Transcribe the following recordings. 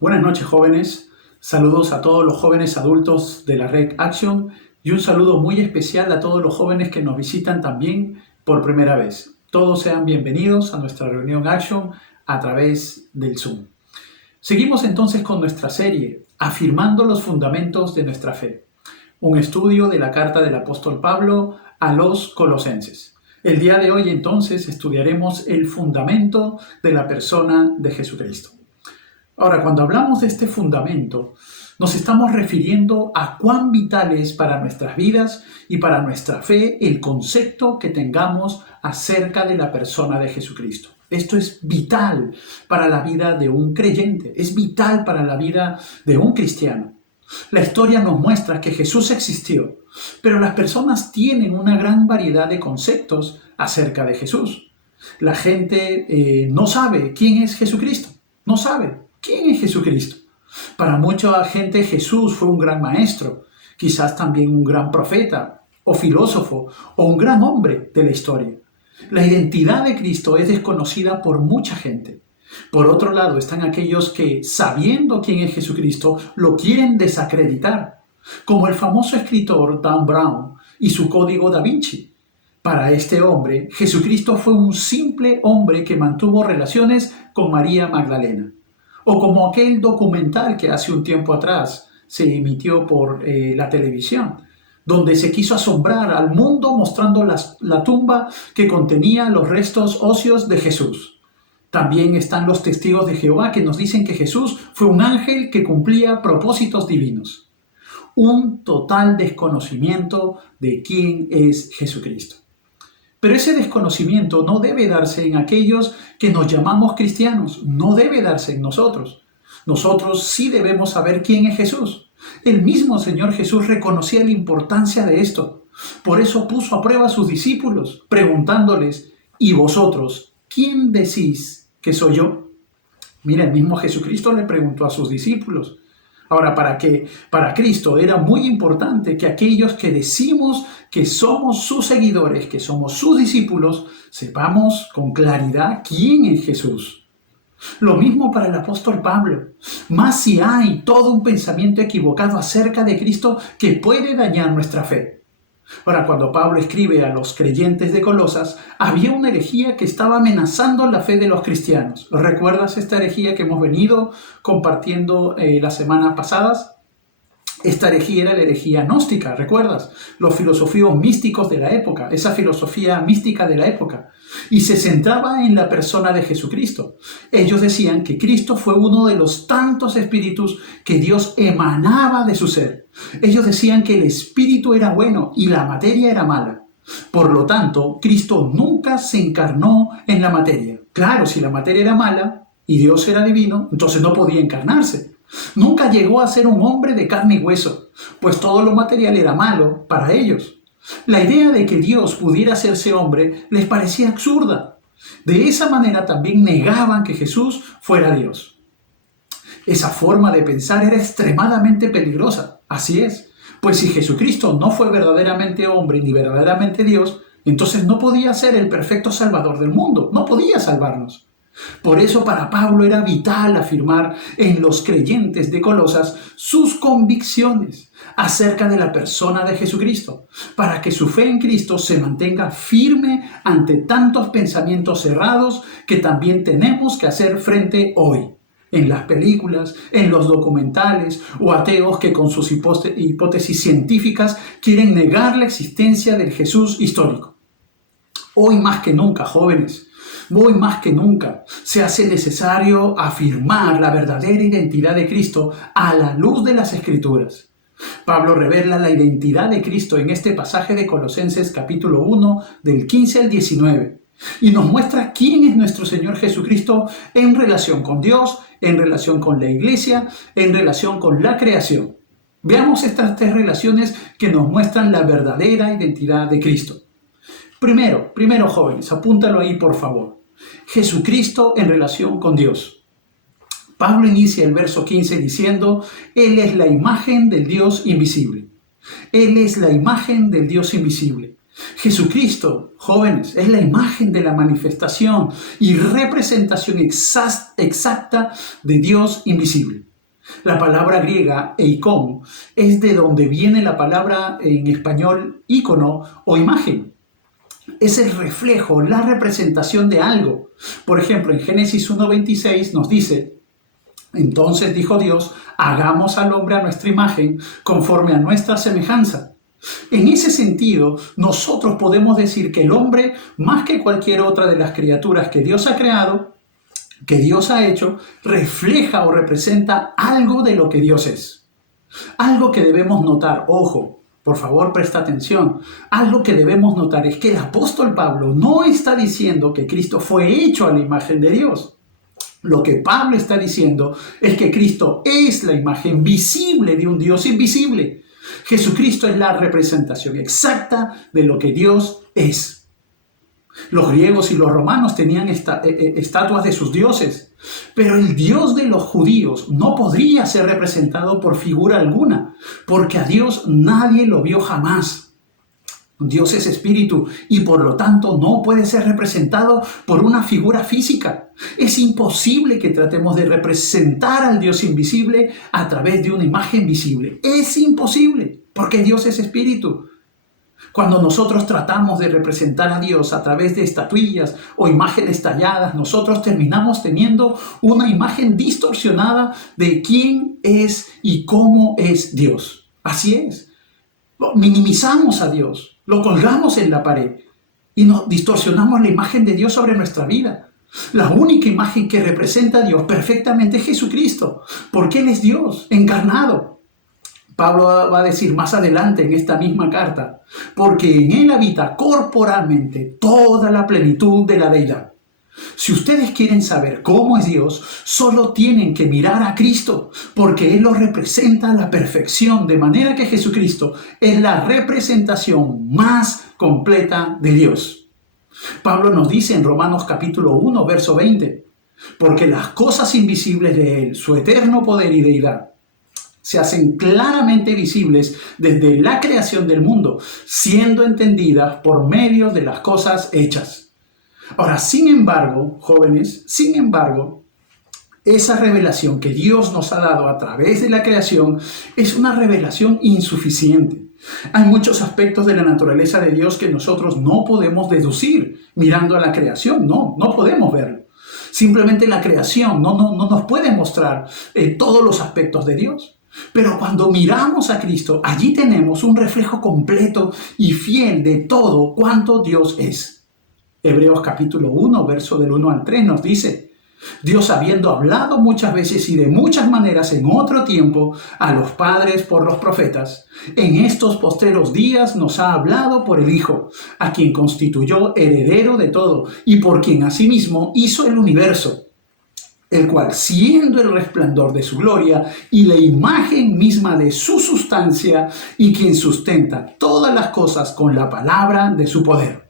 Buenas noches, jóvenes. Saludos a todos los jóvenes adultos de la red Action y un saludo muy especial a todos los jóvenes que nos visitan también por primera vez. Todos sean bienvenidos a nuestra reunión Action a través del Zoom. Seguimos entonces con nuestra serie, Afirmando los fundamentos de nuestra fe, un estudio de la carta del apóstol Pablo a los colosenses. El día de hoy entonces estudiaremos el fundamento de la persona de Jesucristo. Ahora, cuando hablamos de este fundamento, nos estamos refiriendo a cuán vital es para nuestras vidas y para nuestra fe el concepto que tengamos acerca de la persona de Jesucristo. Esto es vital para la vida de un creyente, es vital para la vida de un cristiano. La historia nos muestra que Jesús existió, pero las personas tienen una gran variedad de conceptos acerca de Jesús. La gente no sabe quién es Jesucristo, no sabe. ¿Quién es Jesucristo? Para mucha gente Jesús fue un gran maestro, quizás también un gran profeta o filósofo o un gran hombre de la historia. La identidad de Cristo es desconocida por mucha gente. Por otro lado están aquellos que, sabiendo quién es Jesucristo, lo quieren desacreditar, como el famoso escritor Dan Brown y su Código Da Vinci. Para este hombre, Jesucristo fue un simple hombre que mantuvo relaciones con María Magdalena. O como aquel documental que hace un tiempo atrás se emitió por la televisión, donde se quiso asombrar al mundo mostrando la tumba que contenía los restos óseos de Jesús. También están los testigos de Jehová que nos dicen que Jesús fue un ángel que cumplía propósitos divinos. Un total desconocimiento de quién es Jesucristo. Pero ese desconocimiento no debe darse en aquellos que nos llamamos cristianos, no debe darse en nosotros. Nosotros sí debemos saber quién es Jesús. El mismo Señor Jesús reconocía la importancia de esto. Por eso puso a prueba a sus discípulos, preguntándoles, ¿y vosotros, quién decís que soy yo? Mira, el mismo Jesucristo le preguntó a sus discípulos. Ahora, para Cristo era muy importante que aquellos que decimos que somos sus seguidores, que somos sus discípulos, sepamos con claridad quién es Jesús. Lo mismo para el apóstol Pablo. Más si hay todo un pensamiento equivocado acerca de Cristo que puede dañar nuestra fe. Ahora, cuando Pablo escribe a los creyentes de Colosas, había una herejía que estaba amenazando la fe de los cristianos. ¿Recuerdas esta herejía que hemos venido compartiendo las semanas pasadas? Esta herejía era la herejía gnóstica, ¿recuerdas? Los filosofíos místicos de la época, esa filosofía mística de la época. Y se centraba en la persona de Jesucristo. Ellos decían que Cristo fue uno de los tantos espíritus que Dios emanaba de su ser. Ellos decían que el espíritu era bueno y la materia era mala. Por lo tanto, Cristo nunca se encarnó en la materia. Claro, si la materia era mala y Dios era divino, entonces no podía encarnarse. Nunca llegó a ser un hombre de carne y hueso, pues todo lo material era malo para ellos. La idea de que Dios pudiera hacerse hombre les parecía absurda. De esa manera también negaban que Jesús fuera Dios. Esa forma de pensar era extremadamente peligrosa, así es, pues si Jesucristo no fue verdaderamente hombre ni verdaderamente Dios, entonces no podía ser el perfecto Salvador del mundo, no podía salvarnos. Por eso para Pablo era vital afirmar en los creyentes de Colosas sus convicciones acerca de la persona de Jesucristo, para que su fe en Cristo se mantenga firme ante tantos pensamientos cerrados que también tenemos que hacer frente hoy, en las películas, en los documentales o ateos que con sus hipótesis científicas quieren negar la existencia del Jesús histórico. Hoy más que nunca, jóvenes, hoy más que nunca se hace necesario afirmar la verdadera identidad de Cristo a la luz de las Escrituras. Pablo revela la identidad de Cristo en este pasaje de Colosenses capítulo 1 del 15 al 19 y nos muestra quién es nuestro Señor Jesucristo en relación con Dios, en relación con la iglesia, en relación con la creación. Veamos estas tres relaciones que nos muestran la verdadera identidad de Cristo. Primero, jóvenes, apúntalo ahí por favor. Jesucristo en relación con Dios. Pablo inicia el verso 15 diciendo, Él es la imagen del Dios invisible. Él es la imagen del Dios invisible. Jesucristo, jóvenes, es la imagen de la manifestación y representación exacta de Dios invisible. La palabra griega eikon es de donde viene la palabra en español ícono o imagen. Es el reflejo, la representación de algo. Por ejemplo, en Génesis 1:26 nos dice: entonces dijo Dios, hagamos al hombre a nuestra imagen, conforme a nuestra semejanza. En ese sentido, nosotros podemos decir que el hombre, más que cualquier otra de las criaturas que Dios ha creado, que Dios ha hecho, refleja o representa algo de lo que Dios es. Algo que debemos notar, ojo, por favor presta atención, algo que debemos notar es que el apóstol Pablo no está diciendo que Cristo fue hecho a la imagen de Dios. Lo que Pablo está diciendo es que Cristo es la imagen visible de un Dios invisible. Jesucristo es la representación exacta de lo que Dios es. Los griegos y los romanos tenían estatuas de sus dioses, pero el Dios de los judíos no podría ser representado por figura alguna, porque a Dios nadie lo vio jamás. Dios es espíritu y por lo tanto no puede ser representado por una figura física. Es imposible que tratemos de representar al Dios invisible a través de una imagen visible. Es imposible, porque Dios es espíritu. Cuando nosotros tratamos de representar a Dios a través de estatuillas o imágenes talladas, nosotros terminamos teniendo una imagen distorsionada de quién es y cómo es Dios. Así es. Minimizamos a Dios, lo colgamos en la pared y nos distorsionamos la imagen de Dios sobre nuestra vida. La única imagen que representa a Dios perfectamente es Jesucristo, porque Él es Dios encarnado. Pablo va a decir más adelante en esta misma carta, porque en Él habita corporalmente toda la plenitud de la deidad. Si ustedes quieren saber cómo es Dios, solo tienen que mirar a Cristo, porque Él lo representa a la perfección, de manera que Jesucristo es la representación más completa de Dios. Pablo nos dice en Romanos capítulo 1, verso 20, porque las cosas invisibles de Él, su eterno poder y deidad, se hacen claramente visibles desde la creación del mundo, siendo entendidas por medio de las cosas hechas. Ahora, sin embargo, jóvenes, esa revelación que Dios nos ha dado a través de la creación es una revelación insuficiente. Hay muchos aspectos de la naturaleza de Dios que nosotros no podemos deducir mirando a la creación, no podemos verlo. Simplemente la creación no nos puede mostrar todos los aspectos de Dios. Pero cuando miramos a Cristo, allí tenemos un reflejo completo y fiel de todo cuanto Dios es. Hebreos capítulo 1, verso del 1 al 3 nos dice: Dios, habiendo hablado muchas veces y de muchas maneras en otro tiempo a los padres por los profetas, en estos postreros días nos ha hablado por el Hijo, a quien constituyó heredero de todo y por quien asimismo hizo el universo, el cual, siendo el resplandor de su gloria y la imagen misma de su sustancia, y quien sustenta todas las cosas con la palabra de su poder.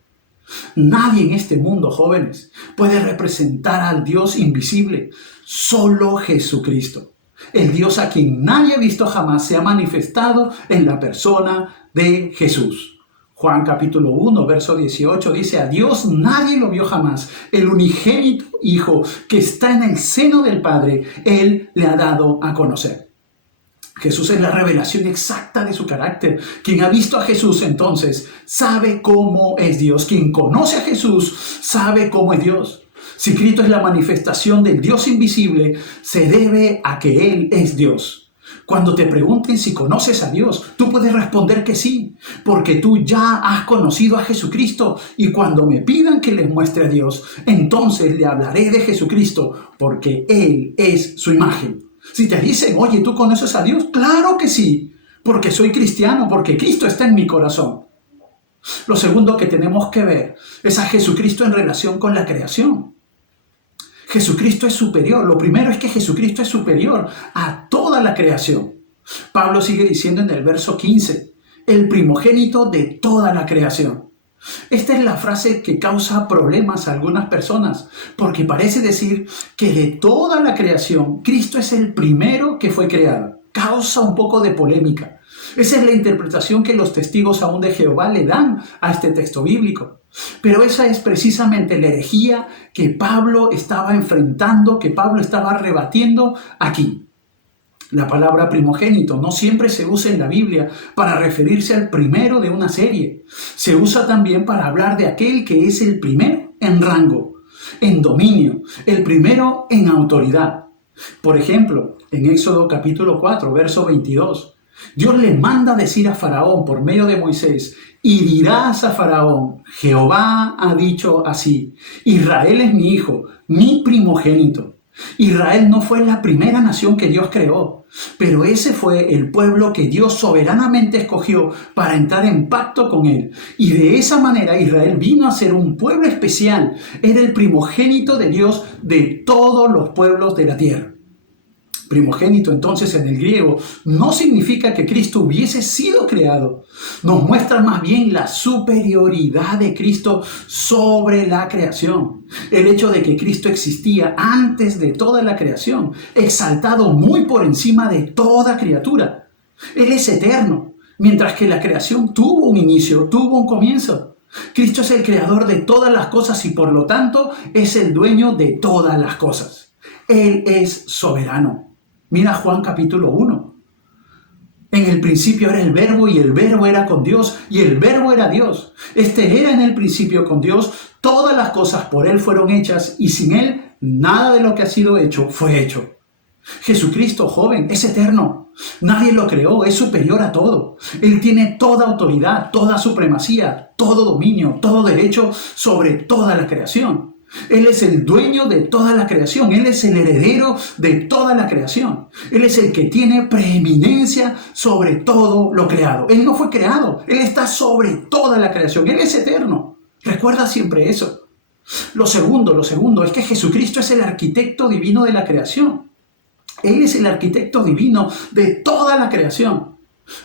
Nadie en este mundo, jóvenes, puede representar al Dios invisible, solo Jesucristo. El Dios a quien nadie ha visto jamás se ha manifestado en la persona de Jesús. Juan capítulo 1, verso 18 dice: a Dios nadie lo vio jamás. El unigénito Hijo que está en el seno del Padre, Él le ha dado a conocer. Jesús es la revelación exacta de su carácter. Quien ha visto a Jesús entonces sabe cómo es Dios. Quien conoce a Jesús sabe cómo es Dios. Si Cristo es la manifestación del Dios invisible, se debe a que Él es Dios. Cuando te pregunten si conoces a Dios, tú puedes responder que sí, porque tú ya has conocido a Jesucristo. Y cuando me pidan que les muestre a Dios, entonces le hablaré de Jesucristo, porque Él es su imagen. Si te dicen: oye, ¿tú conoces a Dios? Claro que sí, porque soy cristiano, porque Cristo está en mi corazón. Lo segundo que tenemos que ver es a Jesucristo en relación con la creación. Jesucristo es superior. Lo primero es que Jesucristo es superior a toda la creación. Pablo sigue diciendo en el verso 15, el primogénito de toda la creación. Esta es la frase que causa problemas a algunas personas, porque parece decir que de toda la creación, Cristo es el primero que fue creado. causa un poco de polémica. Esa es la interpretación que los testigos aún de Jehová le dan a este texto bíblico. Pero esa es precisamente la herejía que Pablo estaba enfrentando, que Pablo estaba rebatiendo aquí. La palabra primogénito no siempre se usa en la Biblia para referirse al primero de una serie. Se usa también para hablar de aquel que es el primero en rango, en dominio, el primero en autoridad. Por ejemplo, en Éxodo capítulo 4, verso 22, Dios le manda decir a Faraón por medio de Moisés: y dirás a Faraón, Jehová ha dicho así, Israel es mi hijo, mi primogénito. Israel no fue la primera nación que Dios creó, pero ese fue el pueblo que Dios soberanamente escogió para entrar en pacto con él. Y de esa manera Israel vino a ser un pueblo especial. Era el primogénito de Dios de todos los pueblos de la tierra. Primogénito, entonces, en el griego no significa que Cristo hubiese sido creado. Nos muestra más bien la superioridad de Cristo sobre la creación. El hecho de que Cristo existía antes de toda la creación, exaltado muy por encima de toda criatura. Él es eterno, mientras que la creación tuvo un inicio, tuvo un comienzo. Cristo es el creador de todas las cosas y por lo tanto es el dueño de todas las cosas. Él es soberano. Mira Juan capítulo 1. En el principio era el Verbo y el Verbo era con Dios y el Verbo era Dios. Este era en el principio con Dios. Todas las cosas por Él fueron hechas y sin Él nada de lo que ha sido hecho fue hecho. Jesucristo, joven, es eterno. Nadie lo creó, es superior a todo. Él tiene toda autoridad, toda supremacía, todo dominio, todo derecho sobre toda la creación. Él es el dueño de toda la creación. Él es el heredero de toda la creación. Él es el que tiene preeminencia sobre todo lo creado. Él no fue creado. Él está sobre toda la creación. Él es eterno. Recuerda siempre eso. Lo segundo es que Jesucristo es el arquitecto divino de la creación. Él es el arquitecto divino de toda la creación.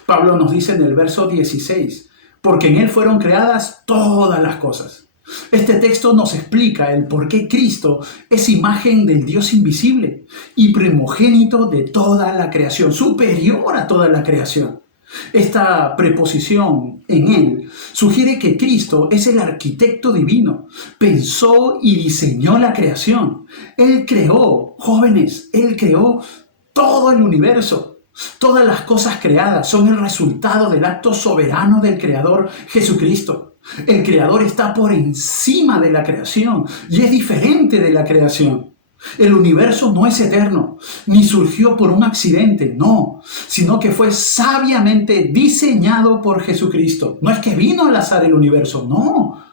Pablo nos dice en el verso 16, porque en Él fueron creadas todas las cosas. Este texto nos explica el por qué Cristo es imagen del Dios invisible y primogénito de toda la creación, superior a toda la creación. Esta preposición en Él sugiere que Cristo es el arquitecto divino, pensó y diseñó la creación. Él creó, jóvenes, Él creó todo el universo. Todas las cosas creadas son el resultado del acto soberano del Creador Jesucristo. El Creador está por encima de la creación y es diferente de la creación. El universo no es eterno, ni surgió por un accidente, no, sino que fue sabiamente diseñado por Jesucristo. No es que vino al azar el universo, no.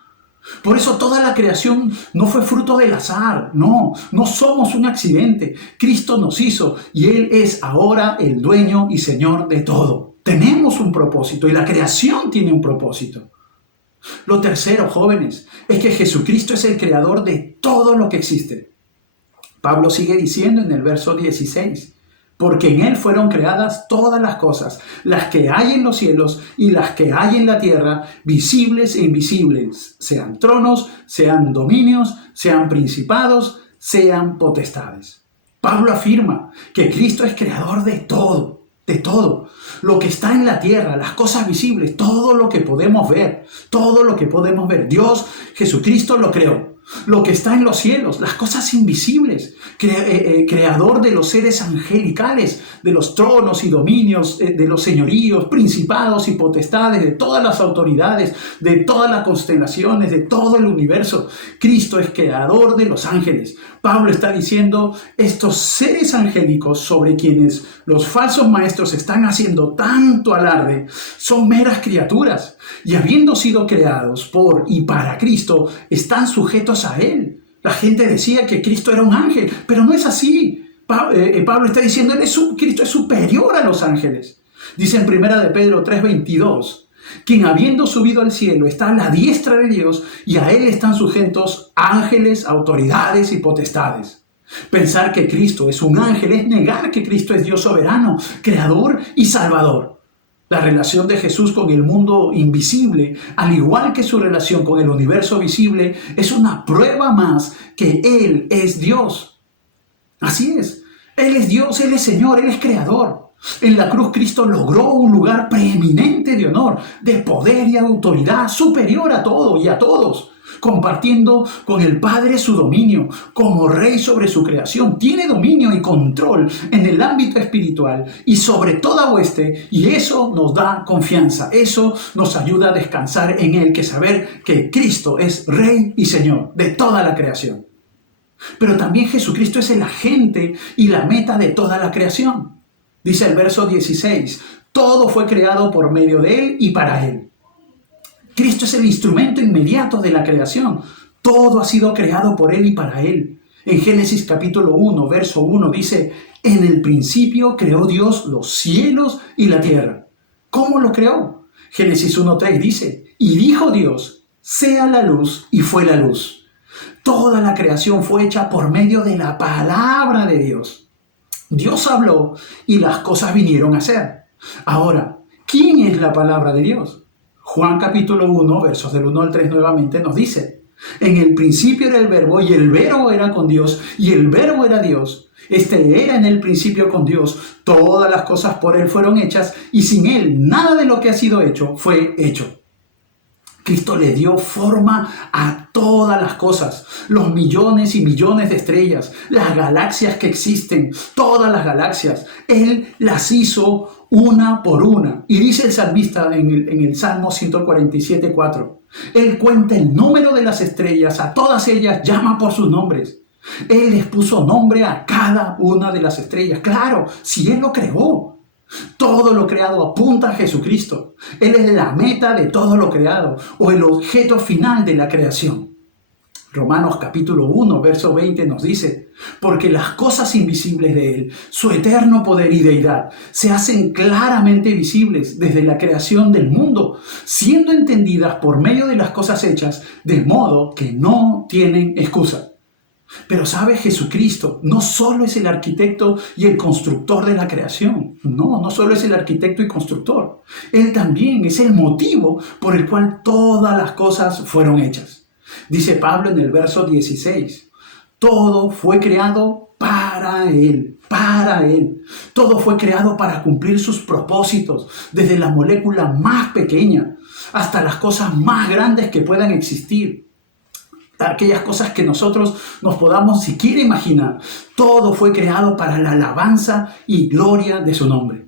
Por eso toda la creación no fue fruto del azar, no somos un accidente. Cristo nos hizo y Él es ahora el dueño y Señor de todo. Tenemos un propósito y la creación tiene un propósito. Lo tercero, jóvenes, es que Jesucristo es el creador de todo lo que existe. Pablo sigue diciendo en el verso 16, porque en Él fueron creadas todas las cosas, las que hay en los cielos y las que hay en la tierra, visibles e invisibles, sean tronos, sean dominios, sean principados, sean potestades. Pablo afirma que Cristo es creador de todo. De todo, lo que está en la tierra, las cosas visibles, todo lo que podemos ver, Dios, Jesucristo lo creó. Lo que está en los cielos, las cosas invisibles, creador de los seres angelicales, de los tronos y dominios, de los señoríos, principados y potestades, de todas las autoridades, de todas las constelaciones, de todo el universo. Cristo es creador de los ángeles. Pablo está diciendo, estos seres angélicos sobre quienes los falsos maestros están haciendo tanto alarde, son meras criaturas y habiendo sido creados por y para Cristo, están sujetos a Él. La gente decía que Cristo era un ángel, pero no es así. Pablo está diciendo, Cristo es superior a los ángeles. Dice en 1 de Pedro 3:22, quien habiendo subido al cielo está a la diestra de Dios y a Él están sujetos ángeles, autoridades y potestades. Pensar que Cristo es un ángel es negar que Cristo es Dios soberano, creador y salvador. La relación de Jesús con el mundo invisible, al igual que su relación con el universo visible, es una prueba más que Él es Dios. Así es. Él es Dios, Él es Señor, Él es creador. En la cruz Cristo logró un lugar preeminente de honor, de poder y autoridad superior a todo y a todos, compartiendo con el Padre su dominio como rey sobre su creación. Tiene dominio y control en el ámbito espiritual y sobre toda hueste, y eso nos da confianza, eso nos ayuda a descansar en Él, que saber que Cristo es Rey y Señor de toda la creación. Pero también Jesucristo es el agente y la meta de toda la creación. Dice el verso 16, todo fue creado por medio de Él y para Él. Cristo es el instrumento inmediato de la creación. Todo ha sido creado por Él y para Él. En Génesis capítulo 1, verso 1 dice, en el principio creó Dios los cielos y la tierra. ¿Cómo lo creó? Génesis 1:3 dice, y dijo Dios, sea la luz, y fue la luz. Toda la creación fue hecha por medio de la palabra de Dios. Dios habló y las cosas vinieron a ser. Ahora, ¿quién es la palabra de Dios? Juan capítulo 1, versos del 1 al 3 nuevamente nos dice, en el principio era el verbo y el verbo era con Dios y el verbo era Dios. Este era en el principio con Dios. Todas las cosas por Él fueron hechas y sin Él nada de lo que ha sido hecho fue hecho. Cristo le dio forma a todas las cosas, los millones y millones de estrellas, las galaxias que existen, todas las galaxias. Él las hizo una por una. Y dice el salmista en el Salmo 147:4, Él cuenta el número de las estrellas, a todas ellas llama por sus nombres. Él les puso nombre a cada una de las estrellas. Claro, si Él lo creó. Todo lo creado apunta a Jesucristo. Él es la meta de todo lo creado o el objeto final de la creación. Romanos capítulo 1, verso 20 nos dice, porque las cosas invisibles de Él, su eterno poder y deidad, se hacen claramente visibles desde la creación del mundo, siendo entendidas por medio de las cosas hechas, de modo que no tienen excusa. Pero sabe, Jesucristo no solo es el arquitecto y el constructor de la creación. No solo es el arquitecto y constructor. Él también es el motivo por el cual todas las cosas fueron hechas. Dice Pablo en el verso 16, todo fue creado para Él, para Él. Todo fue creado para cumplir sus propósitos, desde la molécula más pequeña hasta las cosas más grandes que puedan existir. Aquellas cosas que nosotros nos podamos siquiera imaginar. Todo fue creado para la alabanza y gloria de su nombre.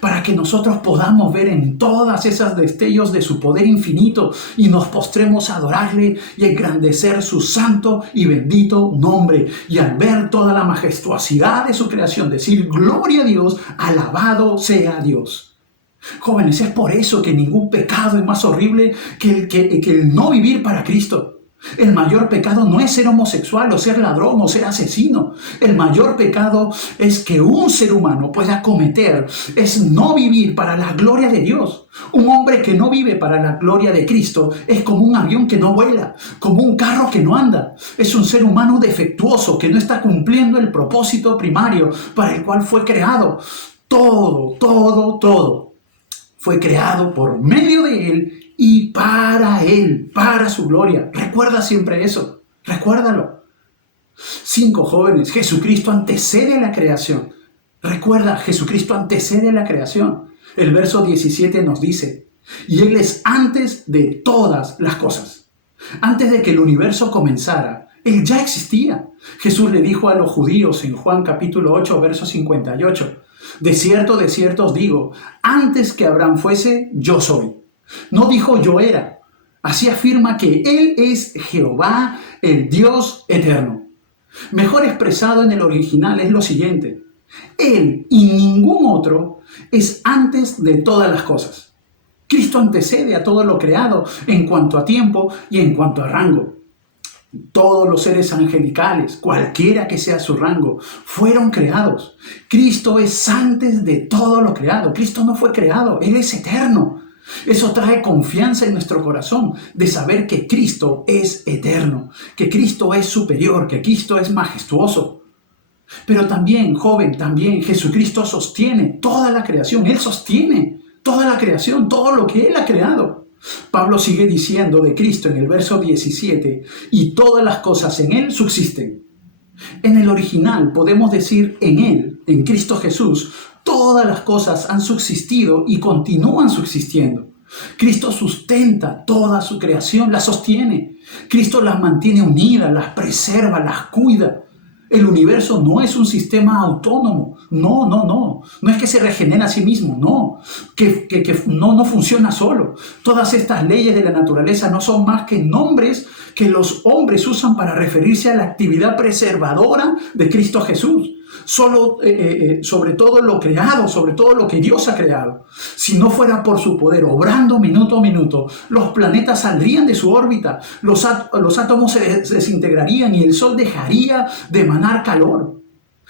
Para que nosotros podamos ver en todas esas destellos de su poder infinito y nos postremos a adorarle y engrandecer su santo y bendito nombre. Y al ver toda la majestuosidad de su creación, decir gloria a Dios, alabado sea Dios. Jóvenes, es por eso que ningún pecado es más horrible que el no vivir para Cristo. El mayor pecado no es ser homosexual o ser ladrón o ser asesino. El mayor pecado es que un ser humano pueda cometer, es no vivir para la gloria de Dios. Un hombre que no vive para la gloria de Cristo es como un avión que no vuela, como un carro que no anda. Es un ser humano defectuoso que no está cumpliendo el propósito primario para el cual fue creado. Todo fue creado por medio de Él y para Él, para su gloria. Recuerda siempre eso, recuérdalo. 5 jóvenes, Jesucristo antecede a la creación. Recuerda, Jesucristo antecede a la creación. El verso 17 nos dice, y Él es antes de todas las cosas. Antes de que el universo comenzara, Él ya existía. Jesús le dijo a los judíos en Juan capítulo 8, verso 58, de cierto os digo, antes que Abraham fuese, yo soy. No dijo yo era. Así afirma que Él es Jehová, el Dios eterno. Mejor expresado en el original es lo siguiente. Él y ningún otro es antes de todas las cosas. Cristo antecede a todo lo creado en cuanto a tiempo y en cuanto a rango. Todos los seres angelicales, cualquiera que sea su rango, fueron creados. Cristo es antes de todo lo creado. Cristo no fue creado, Él es eterno. Eso trae confianza en nuestro corazón de saber que Cristo es eterno, que Cristo es superior, que Cristo es majestuoso. Pero también, joven, también Jesucristo sostiene toda la creación. Él sostiene toda la creación, todo lo que Él ha creado. Pablo sigue diciendo de Cristo en el verso 17, y todas las cosas en Él subsisten. En el original podemos decir en Él, en Cristo Jesús, Todas las cosas han subsistido y continúan subsistiendo. Cristo sustenta toda su creación, la sostiene. Cristo las mantiene unidas, las preserva, las cuida. El universo no es un sistema autónomo. No. No es que se regenera a sí mismo, no. Que no funciona solo. Todas estas leyes de la naturaleza no son más que nombres que los hombres usan para referirse a la actividad preservadora de Cristo Jesús. Sobre todo lo creado, sobre todo lo que Dios ha creado. Si no fuera por su poder, obrando minuto a minuto, los planetas saldrían de su órbita, los átomos se desintegrarían y el sol dejaría de emanar calor.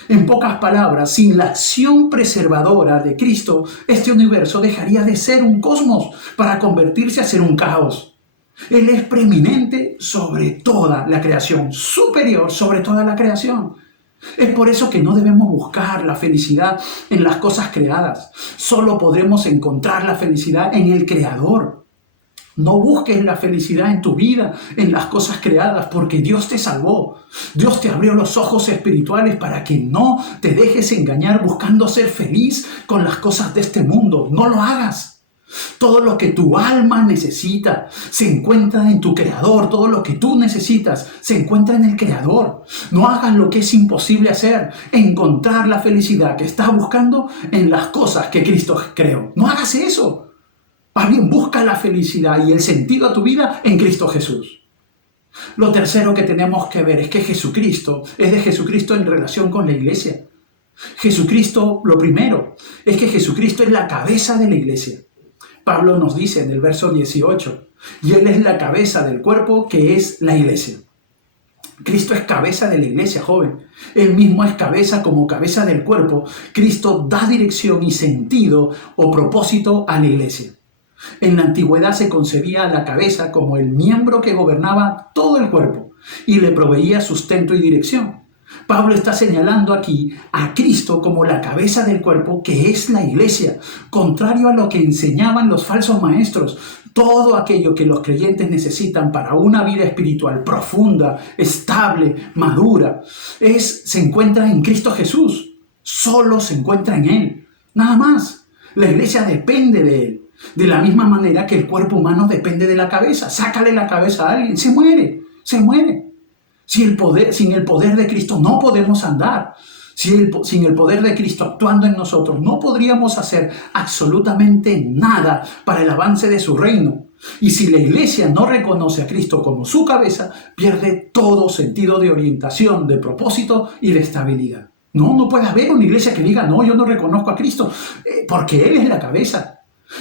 En pocas palabras, sin la acción preservadora de Cristo, este universo dejaría de ser un cosmos para convertirse a ser un caos. Él es preeminente sobre toda la creación, superior sobre toda la creación. Es por eso que no debemos buscar la felicidad en las cosas creadas. Solo podremos encontrar la felicidad en el Creador. No busques la felicidad en tu vida, en las cosas creadas, porque Dios te salvó. Dios te abrió los ojos espirituales para que no te dejes engañar buscando ser feliz con las cosas de este mundo. No lo hagas. Todo lo que tu alma necesita se encuentra en tu Creador. Todo lo que tú necesitas se encuentra en el Creador. No hagas lo que es imposible hacer, encontrar la felicidad que estás buscando en las cosas que Cristo creó. No hagas eso. Más bien busca la felicidad y el sentido a tu vida en Cristo Jesús. Lo tercero que tenemos que ver es que Jesucristo es de Jesucristo en relación con la iglesia. Jesucristo, lo primero, es que Jesucristo es la cabeza de la iglesia. Pablo nos dice en el verso 18, y Él es la cabeza del cuerpo que es la iglesia. Cristo es cabeza de la iglesia, joven. Él mismo es cabeza como cabeza del cuerpo. Cristo da dirección y sentido o propósito a la iglesia. En la antigüedad se concebía a la cabeza como el miembro que gobernaba todo el cuerpo y le proveía sustento y dirección. Pablo está señalando aquí a Cristo como la cabeza del cuerpo que es la iglesia, contrario a lo que enseñaban los falsos maestros. Todo aquello que los creyentes necesitan para una vida espiritual profunda, estable, madura, se encuentra en Cristo Jesús. Solo se encuentra en Él. Nada más. La iglesia depende de Él. De la misma manera que el cuerpo humano depende de la cabeza. Sácale la cabeza a alguien, se muere. Sin el poder de Cristo no podemos andar. Sin el poder de Cristo actuando en nosotros, no podríamos hacer absolutamente nada para el avance de su reino. Y si la iglesia no reconoce a Cristo como su cabeza, pierde todo sentido de orientación, de propósito y de estabilidad. No puede haber una iglesia que diga, no, yo no reconozco a Cristo, porque Él es la cabeza.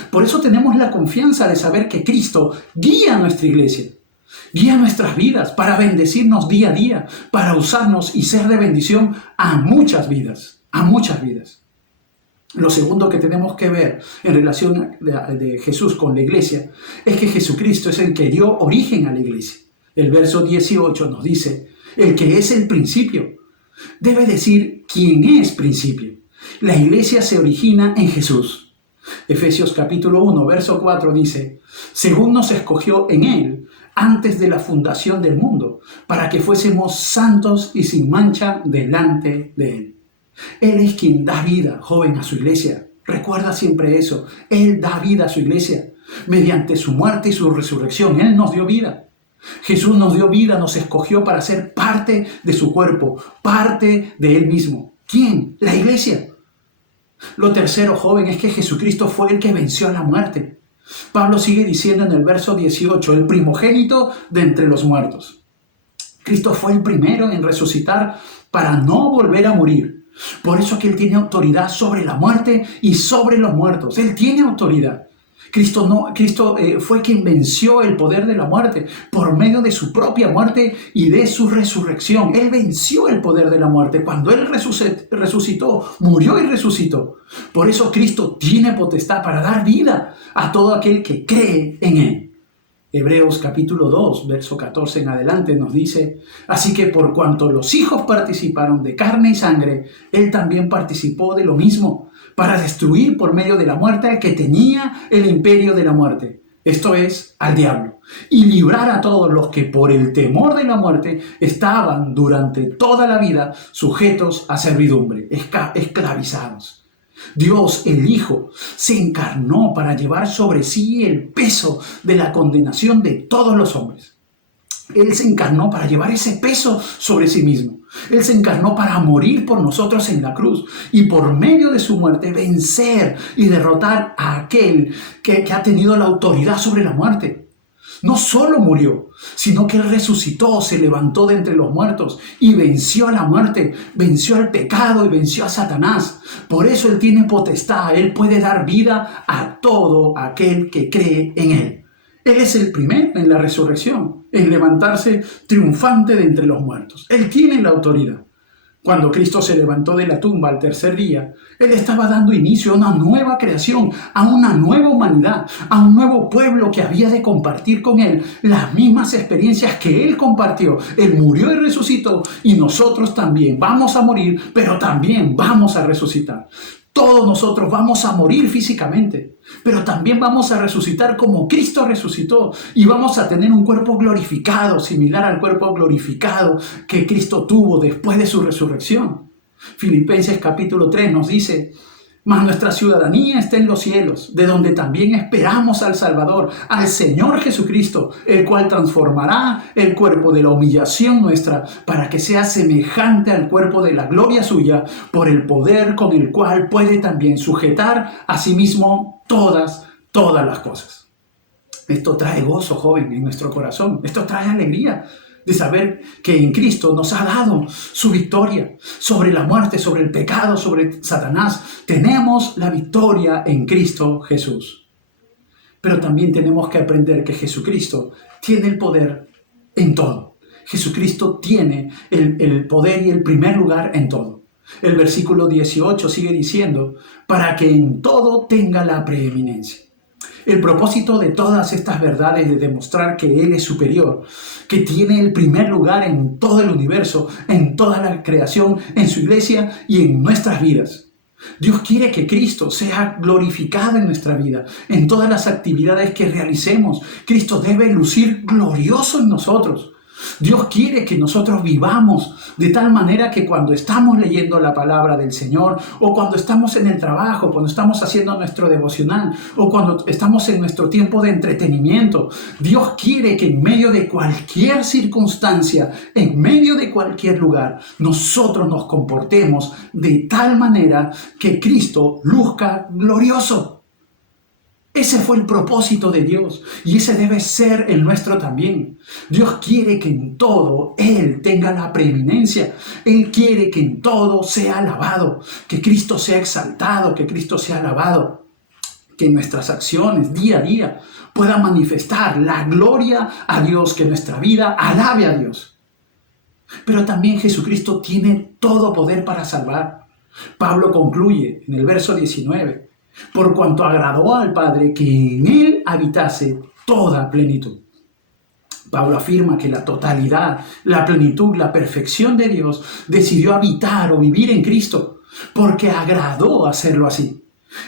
Por eso tenemos la confianza de saber que Cristo guía a nuestra iglesia. Guía nuestras vidas para bendecirnos día a día, para usarnos y ser de bendición a muchas vidas. Lo segundo que tenemos que ver en relación de Jesús con la iglesia es que Jesucristo es el que dio origen a la iglesia. El verso 18 nos dice, el que es el principio. Debe decir quién es principio. La iglesia se origina en Jesús. Efesios capítulo 1, verso 4 dice, según nos escogió en Él, antes de la fundación del mundo, para que fuésemos santos y sin mancha delante de Él. Él es quien da vida, joven, a su iglesia. Recuerda siempre eso. Él da vida a su iglesia. Mediante su muerte y su resurrección, Él nos dio vida. Jesús nos dio vida, nos escogió para ser parte de su cuerpo, parte de Él mismo. ¿Quién? La iglesia. Lo tercero, joven, es que Jesucristo fue el que venció a la muerte. Pablo sigue diciendo en el verso 18, el primogénito de entre los muertos. Cristo fue el primero en resucitar para no volver a morir. Por eso que Él tiene autoridad sobre la muerte y sobre los muertos. Él tiene autoridad. Cristo fue quien venció el poder de la muerte por medio de su propia muerte y de su resurrección. Él venció el poder de la muerte. Cuando Él resucitó, murió y resucitó. Por eso Cristo tiene potestad para dar vida a todo aquel que cree en Él. Hebreos capítulo 2, verso 14 en adelante nos dice, así que por cuanto los hijos participaron de carne y sangre, Él también participó de lo mismo, para destruir por medio de la muerte al que tenía el imperio de la muerte, esto es, al diablo, y librar a todos los que por el temor de la muerte estaban durante toda la vida sujetos a servidumbre, esclavizados. Dios, el Hijo, se encarnó para llevar sobre sí el peso de la condenación de todos los hombres. Él se encarnó para llevar ese peso sobre sí mismo. Él se encarnó para morir por nosotros en la cruz y por medio de su muerte vencer y derrotar a aquel que ha tenido la autoridad sobre la muerte. No solo murió, sino que Él resucitó, se levantó de entre los muertos y venció a la muerte, venció al pecado y venció a Satanás. Por eso Él tiene potestad, Él puede dar vida a todo aquel que cree en Él. Él es el primero en la resurrección, en levantarse triunfante de entre los muertos. Él tiene la autoridad. Cuando Cristo se levantó de la tumba al tercer día, Él estaba dando inicio a una nueva creación, a una nueva humanidad, a un nuevo pueblo que había de compartir con Él las mismas experiencias que Él compartió. Él murió y resucitó y nosotros también vamos a morir, pero también vamos a resucitar. Todos nosotros vamos a morir físicamente, pero también vamos a resucitar como Cristo resucitó y vamos a tener un cuerpo glorificado, similar al cuerpo glorificado que Cristo tuvo después de su resurrección. Filipenses capítulo 3 nos dice: mas nuestra ciudadanía está en los cielos, de donde también esperamos al Salvador, al Señor Jesucristo, el cual transformará el cuerpo de la humillación nuestra para que sea semejante al cuerpo de la gloria suya, por el poder con el cual puede también sujetar a sí mismo todas las cosas. Esto trae gozo, joven, en nuestro corazón. Esto trae alegría de saber que en Cristo nos ha dado su victoria sobre la muerte, sobre el pecado, sobre Satanás. Tenemos la victoria en Cristo Jesús. Pero también tenemos que aprender que Jesucristo tiene el poder en todo. Jesucristo tiene el poder y el primer lugar en todo. El versículo 18 sigue diciendo: para que en todo tenga la preeminencia. El propósito de todas estas verdades es demostrar que Él es superior, que tiene el primer lugar en todo el universo, en toda la creación, en su iglesia y en nuestras vidas. Dios quiere que Cristo sea glorificado en nuestra vida, en todas las actividades que realicemos. Cristo debe lucir glorioso en nosotros. Dios quiere que nosotros vivamos de tal manera que cuando estamos leyendo la palabra del Señor, o cuando estamos en el trabajo, cuando estamos haciendo nuestro devocional, o cuando estamos en nuestro tiempo de entretenimiento, Dios quiere que en medio de cualquier circunstancia, en medio de cualquier lugar, nosotros nos comportemos de tal manera que Cristo luzca glorioso. Ese fue el propósito de Dios y ese debe ser el nuestro también. Dios quiere que en todo Él tenga la preeminencia. Él quiere que en todo sea alabado, que Cristo sea exaltado, que Cristo sea alabado. Que en nuestras acciones día a día pueda manifestar la gloria a Dios, que nuestra vida alabe a Dios. Pero también Jesucristo tiene todo poder para salvar. Pablo concluye en el verso 19. Por cuanto agradó al Padre que en Él habitase toda plenitud. Pablo afirma que la totalidad, la plenitud, la perfección de Dios decidió habitar o vivir en Cristo, porque agradó hacerlo así.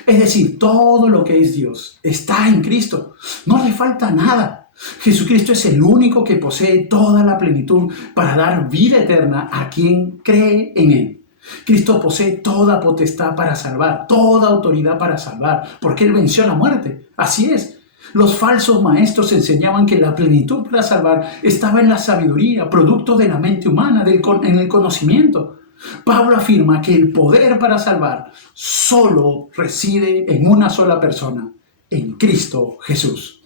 Es decir, todo lo que es Dios está en Cristo, no le falta nada. Jesucristo es el único que posee toda la plenitud para dar vida eterna a quien cree en Él. Cristo posee toda potestad para salvar, toda autoridad para salvar, porque Él venció la muerte. Así es. Los falsos maestros enseñaban que la plenitud para salvar estaba en la sabiduría, producto de la mente humana, en el conocimiento. Pablo afirma que el poder para salvar solo reside en una sola persona, en Cristo Jesús.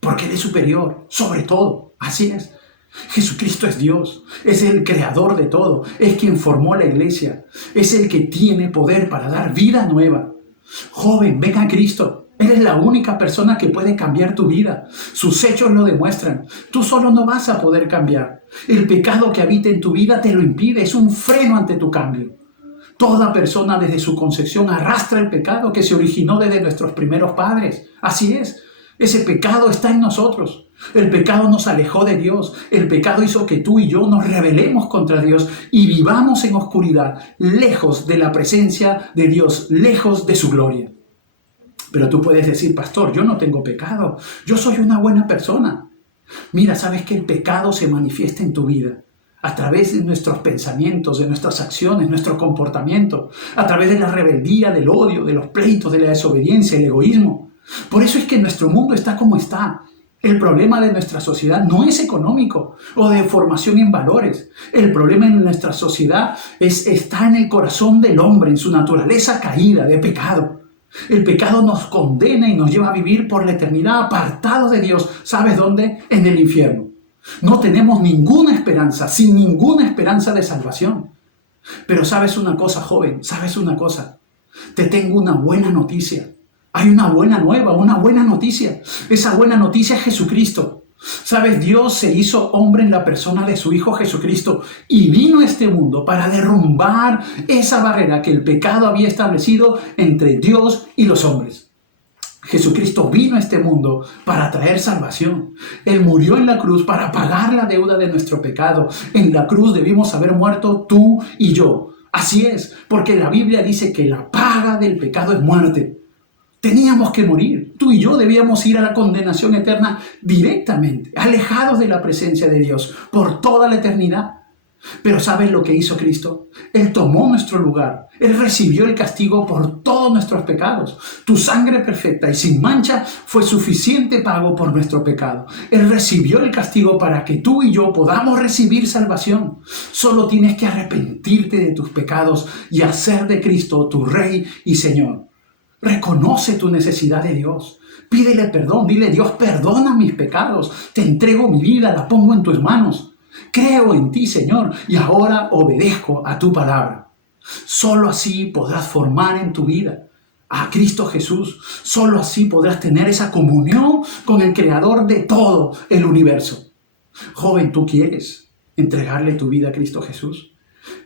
Porque Él es superior, sobre todo. Así es. Jesucristo es Dios, es el creador de todo, es quien formó la iglesia, es el que tiene poder para dar vida nueva. Joven, ven a Cristo. Él es la única persona que puede cambiar tu vida. Sus hechos lo demuestran. Tú solo no vas a poder cambiar. El pecado que habita en tu vida te lo impide, es un freno ante tu cambio. Toda persona desde su concepción arrastra el pecado que se originó desde nuestros primeros padres. Así es. Ese pecado está en nosotros. El pecado nos alejó de Dios. El pecado hizo que tú y yo nos rebelemos contra Dios y vivamos en oscuridad, lejos de la presencia de Dios, lejos de su gloria. Pero tú puedes decir: pastor, yo no tengo pecado. Yo soy una buena persona. Mira, ¿sabes que el pecado se manifiesta en tu vida a través de nuestros pensamientos, de nuestras acciones, nuestro comportamiento, a través de la rebeldía, del odio, de los pleitos, de la desobediencia, el egoísmo. Por eso es que nuestro mundo está como está. El problema de nuestra sociedad no es económico o de formación en valores. El problema en nuestra sociedad está en el corazón del hombre, en su naturaleza caída de pecado. El pecado nos condena y nos lleva a vivir por la eternidad apartados de Dios. ¿Sabes dónde? En el infierno. No tenemos ninguna esperanza, sin ninguna esperanza de salvación. Pero sabes una cosa, joven, sabes una cosa. Te tengo una buena noticia. Hay una buena nueva, una buena noticia. Esa buena noticia es Jesucristo. Sabes, Dios se hizo hombre en la persona de su Hijo Jesucristo y vino a este mundo para derrumbar esa barrera que el pecado había establecido entre Dios y los hombres. Jesucristo vino a este mundo para traer salvación. Él murió en la cruz para pagar la deuda de nuestro pecado. En la cruz debimos haber muerto tú y yo. Así es, porque la Biblia dice que la paga del pecado es muerte. Teníamos que morir. Tú y yo debíamos ir a la condenación eterna directamente, alejados de la presencia de Dios por toda la eternidad. Pero ¿sabes lo que hizo Cristo? Él tomó nuestro lugar. Él recibió el castigo por todos nuestros pecados. Tu sangre perfecta y sin mancha fue suficiente pago por nuestro pecado. Él recibió el castigo para que tú y yo podamos recibir salvación. Solo tienes que arrepentirte de tus pecados y hacer de Cristo tu Rey y Señor. Reconoce tu necesidad de Dios. Pídele perdón. Dile: Dios, perdona mis pecados. Te entrego mi vida, la pongo en tus manos. Creo en ti, Señor, y ahora obedezco a tu palabra. Solo así podrás formar en tu vida a Cristo Jesús. Solo así podrás tener esa comunión con el Creador de todo el universo. Joven, ¿tú quieres entregarle tu vida a Cristo Jesús?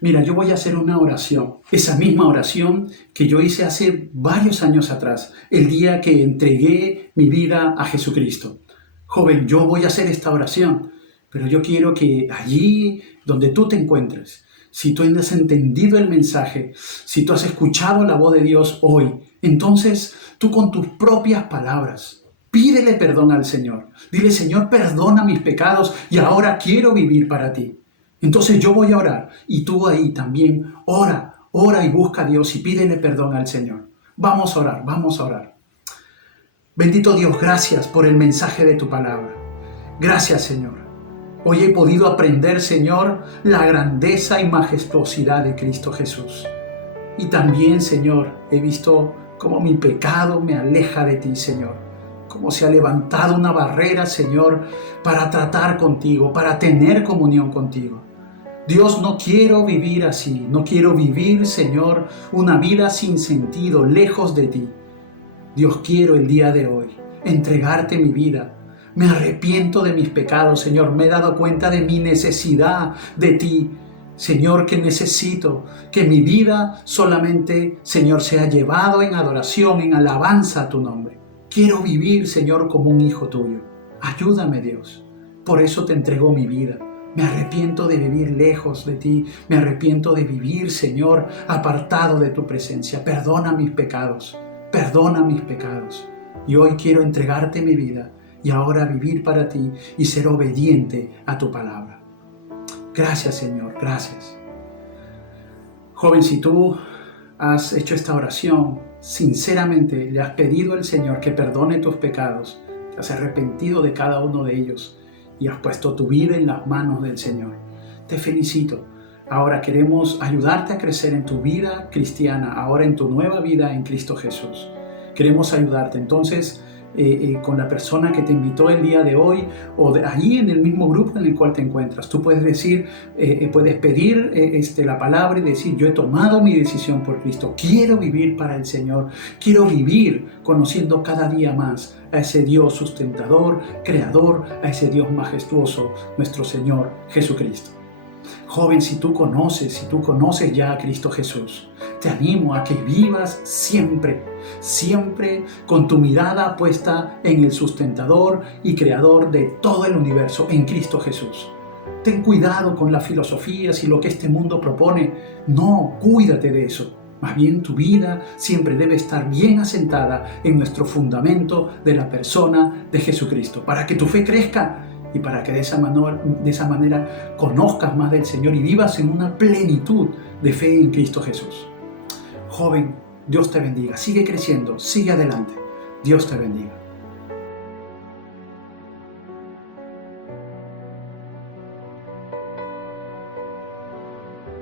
Mira, yo voy a hacer una oración, esa misma oración que yo hice hace varios años atrás, el día que entregué mi vida a Jesucristo. Joven, yo voy a hacer esta oración, pero yo quiero que allí donde tú te encuentres, si tú has entendido el mensaje, si tú has escuchado la voz de Dios hoy, entonces tú con tus propias palabras, pídele perdón al Señor. Dile: Señor, perdona mis pecados y ahora quiero vivir para ti. Entonces yo voy a orar y tú ahí también ora y busca a Dios y pídele perdón al Señor. Vamos a orar. Bendito Dios, gracias por el mensaje de tu palabra. Gracias, Señor. Hoy he podido aprender, Señor, la grandeza y majestuosidad de Cristo Jesús. Y también, Señor, he visto cómo mi pecado me aleja de ti, Señor. Cómo se ha levantado una barrera, Señor, para tratar contigo, para tener comunión contigo. Dios, no quiero vivir así. No quiero vivir, Señor, una vida sin sentido, lejos de ti. Dios, quiero el día de hoy entregarte mi vida. Me arrepiento de mis pecados, Señor. Me he dado cuenta de mi necesidad de ti. Señor, que necesito que mi vida solamente, Señor, sea llevado en adoración, en alabanza a tu nombre. Quiero vivir, Señor, como un hijo tuyo. Ayúdame, Dios. Por eso te entrego mi vida. Me arrepiento de vivir lejos de ti. Me arrepiento de vivir, Señor, apartado de tu presencia. Perdona mis pecados. Perdona mis pecados. Y hoy quiero entregarte mi vida y ahora vivir para ti y ser obediente a tu palabra. Gracias, Señor, gracias. Joven, si tú has hecho esta oración, sinceramente le has pedido al Señor que perdone tus pecados, te has arrepentido de cada uno de ellos y has puesto tu vida en las manos del Señor, te felicito. Ahora queremos ayudarte a crecer en tu vida cristiana, ahora en tu nueva vida en Cristo Jesús. Queremos ayudarte. Entonces, con la persona que te invitó el día de hoy o allí en el mismo grupo en el cual te encuentras, tú puedes decir, puedes pedir la palabra y decir: yo he tomado mi decisión por Cristo, quiero vivir para el Señor, quiero vivir conociendo cada día más a ese Dios sustentador, creador, a ese Dios majestuoso, nuestro Señor Jesucristo. Joven, si tú conoces ya a Cristo Jesús, te animo a que vivas siempre con tu mirada puesta en el sustentador y creador de todo el universo, en Cristo Jesús. Ten cuidado con las filosofías y lo que este mundo propone. No, cuídate de eso. Más bien, tu vida siempre debe estar bien asentada en nuestro fundamento de la persona de Jesucristo, para que tu fe crezca y para que de esa manera conozcas más del Señor y vivas en una plenitud de fe en Cristo Jesús. Joven, Dios te bendiga. Sigue creciendo, sigue adelante. Dios te bendiga.